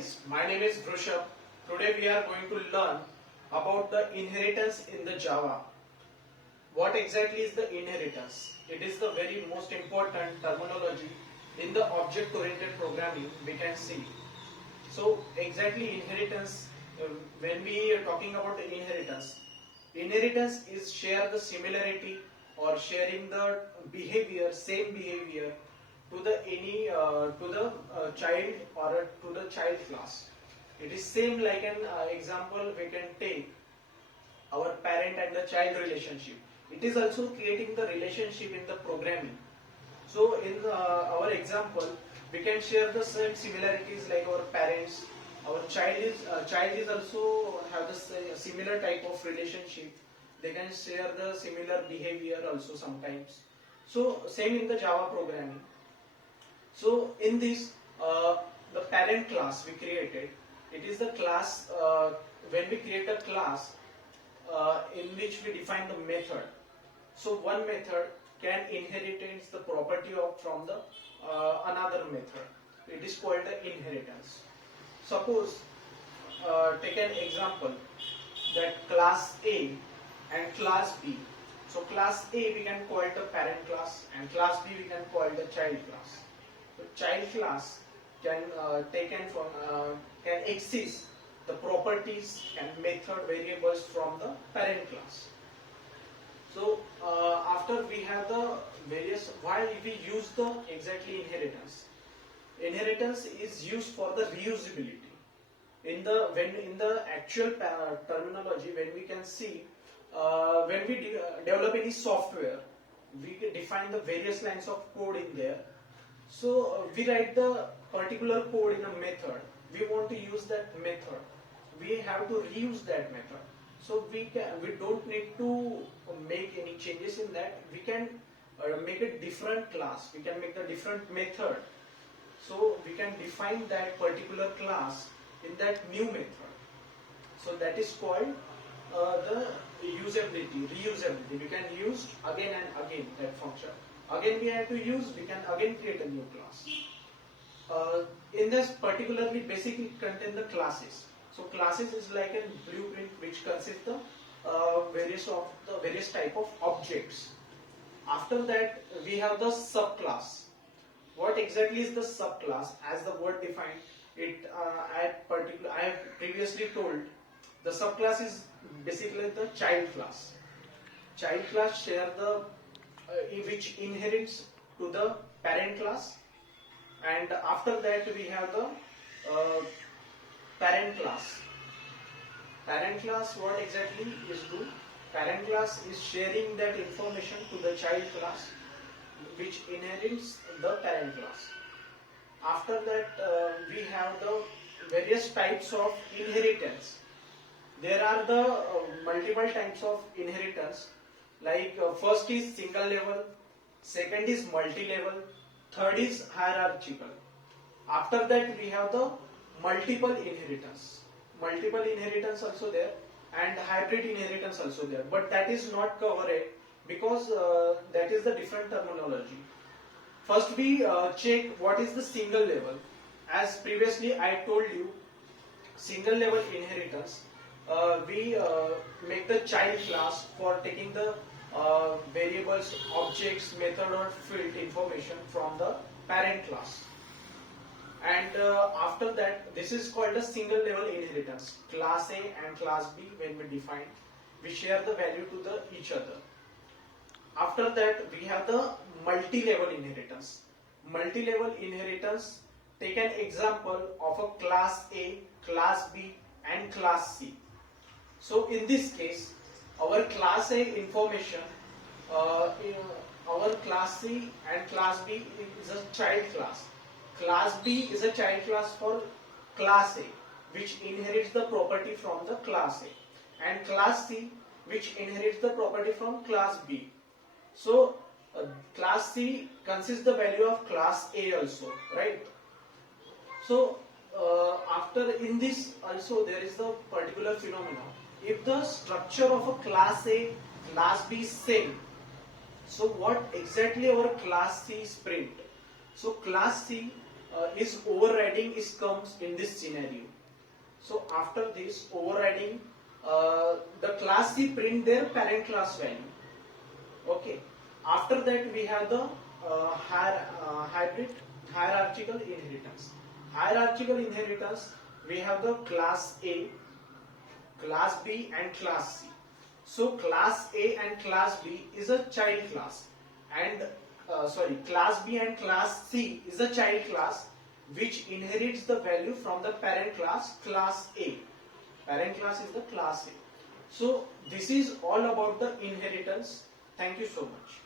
guys, my name is Vrushab. Today we are going to learn about the inheritance in the Java. What exactly is the inheritance? It is the very most important terminology in the object-oriented programming we can see. So exactly inheritance, when we are talking about the inheritance is share the similarity or sharing the behavior, same behavior to the child or to the child class. It is same like an example we can take our parent and the child relationship. It is also creating the relationship in the programming. So in our example, we can share the same similarities like our parents. Our child is also have the similar type of relationship. They can share the similar behavior also sometimes. So same in the Java programming. So in this, the parent class we created, it is the class, when we create a class in which we define the method. So one method can inherit the property of from the another method. It is called the inheritance. Suppose, take an example that class A and class B. So class A we can call it the parent class and class B we can call it the child class. So child class can can access the properties and method variables from the parent class. So after we have the various, while we use the exactly inheritance is used for the reusability. In the actual terminology, when we can see when we develop any software, we define the various lines of code in there. So we write the particular code in a method. We want to use that method. We have to reuse that method. So we don't need to make any changes in that. We can make a different class. We can make the different method. So we can define that particular class in that new method. So that is called the reusability. We can use again and again that function. Again we have to use, we can again create a new class. In this particularly basically contain the classes. So classes is like a blueprint which consists the various type of objects. After that we have the subclass. What exactly is the subclass? As the word defined, I have previously told the subclass is basically the child class. Child class share the which inherits to the parent class, and after that we have the parent class. Parent class, what exactly is do? Parent class is sharing that information to the child class which inherits the parent class. After that we have the various types of inheritance. There are the multiple types of inheritance, like first is single level, second is multi-level, third is hierarchical. After that we have the multiple inheritance. Multiple inheritance also there and hybrid inheritance also there, but that is not covered because that is the different terminology. First we check what is the single level. As previously I told you, single level inheritance, we make the child class for taking the variables, objects, method or field information from the parent class. And after that, this is called a single level inheritance. Class A and class B, when we define, we share the value to the each other. After that we have the multi-level inheritance. Multi-level inheritance, take an example of a class A, class B and class C. So in this case, our class A information, our class C and class B is a child class. Class B is a child class for class A, which inherits the property from the class A, and class C, which inherits the property from class B. So class C consists the value of class A also, right? So after in this also there is the particular phenomenon. If the structure of a class A, class B is same, so what exactly our class C is print? So class C is overriding is comes in this scenario. So after this overriding, the class C print their parent class value. Okay. After that we have the hybrid hierarchical inheritance. Hierarchical inheritance, we have the class A, class B and class C. So class A and class B is a child class, and class B and class C is a child class which inherits the value from the parent class, class A. Parent class is the class A. So this is all about the inheritance. Thank you so much.